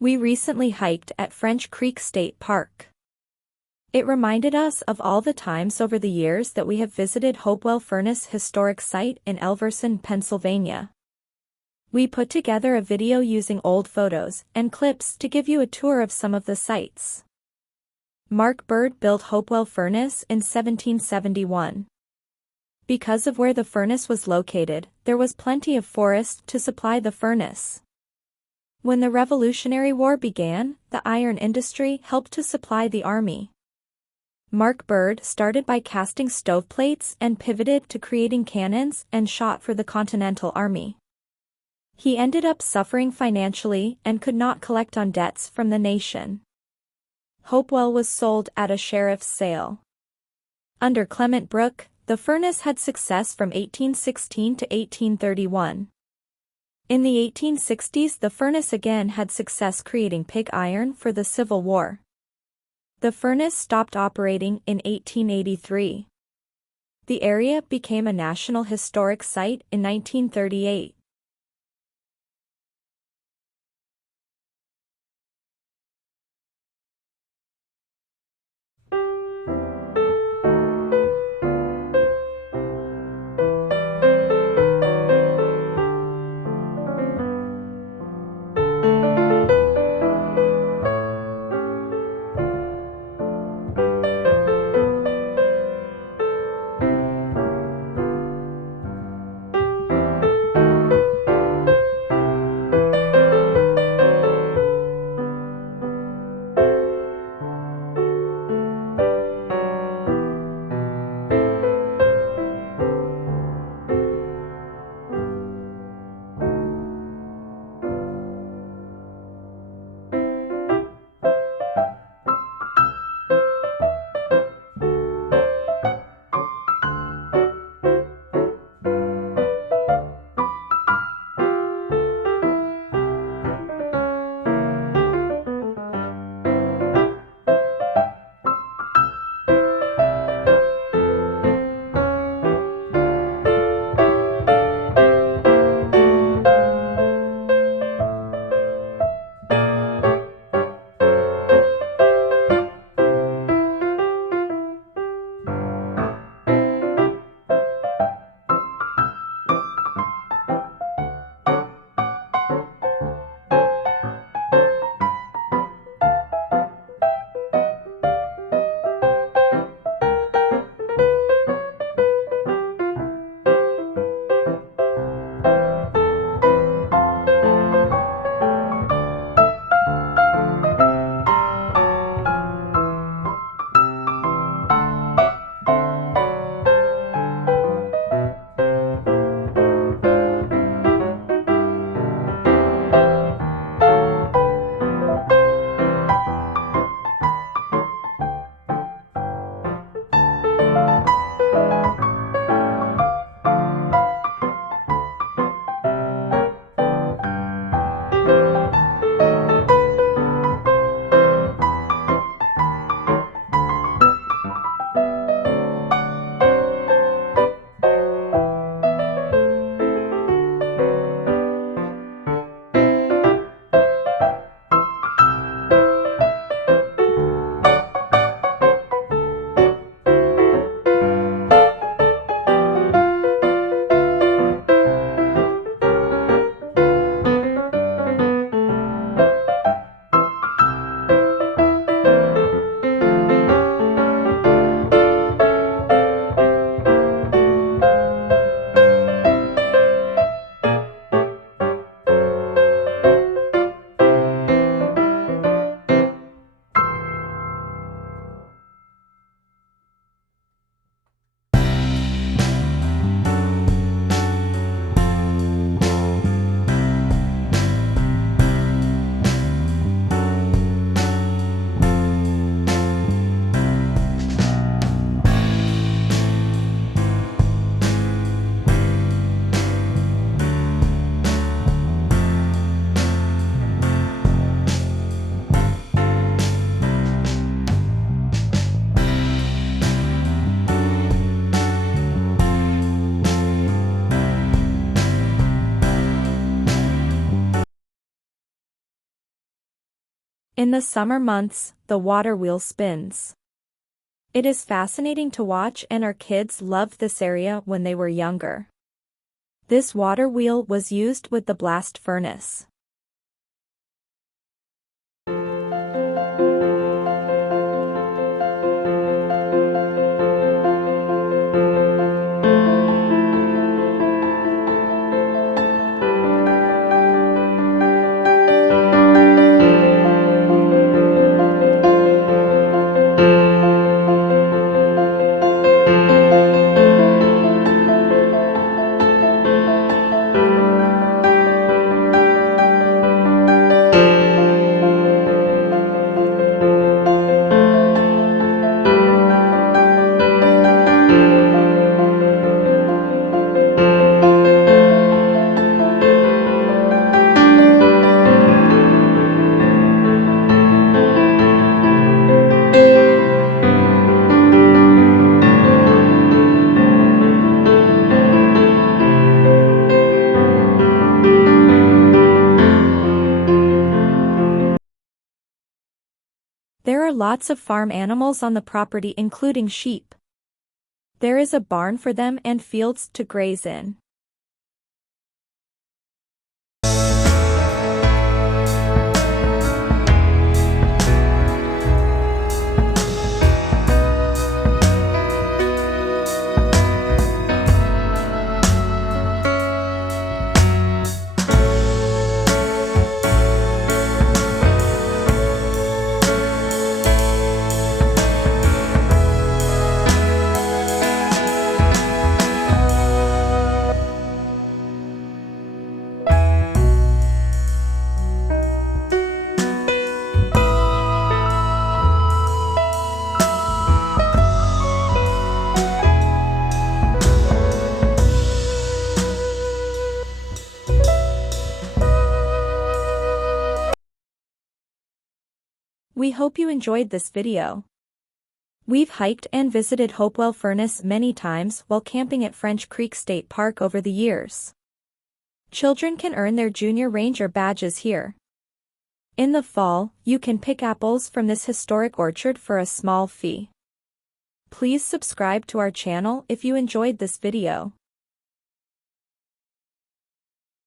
We recently hiked at French Creek State Park. It reminded us of all the times over the years that we have visited Hopewell Furnace Historic Site in Elverson, Pennsylvania. We put together a video using old photos and clips to give you a tour of some of the sites. Mark Bird built Hopewell Furnace in 1771. Because of where the furnace was located, there was plenty of forest to supply the furnace. When the Revolutionary War began, the iron industry helped to supply the army. Mark Bird started by casting stoveplates and pivoted to creating cannons and shot for the Continental Army. He ended up suffering financially and could not collect on debts from the nation. Hopewell was sold at a sheriff's sale. Under Clement Brooke, the furnace had success from 1816 to 1831. In the 1860s, the furnace again had success creating pig iron for the Civil War. The furnace stopped operating in 1883. The area became a National Historic Site in 1938. In the summer months, the water wheel spins. It is fascinating to watch, and our kids loved this area when they were younger. This water wheel was used with the blast furnace. There are lots of farm animals on the property, including sheep. There is a barn for them and fields to graze in. We hope you enjoyed this video. We've hiked and visited Hopewell Furnace many times while camping at French Creek State Park over the years. Children can earn their Junior Ranger badges here. In the fall, you can pick apples from this historic orchard for a small fee. Please subscribe to our channel if you enjoyed this video.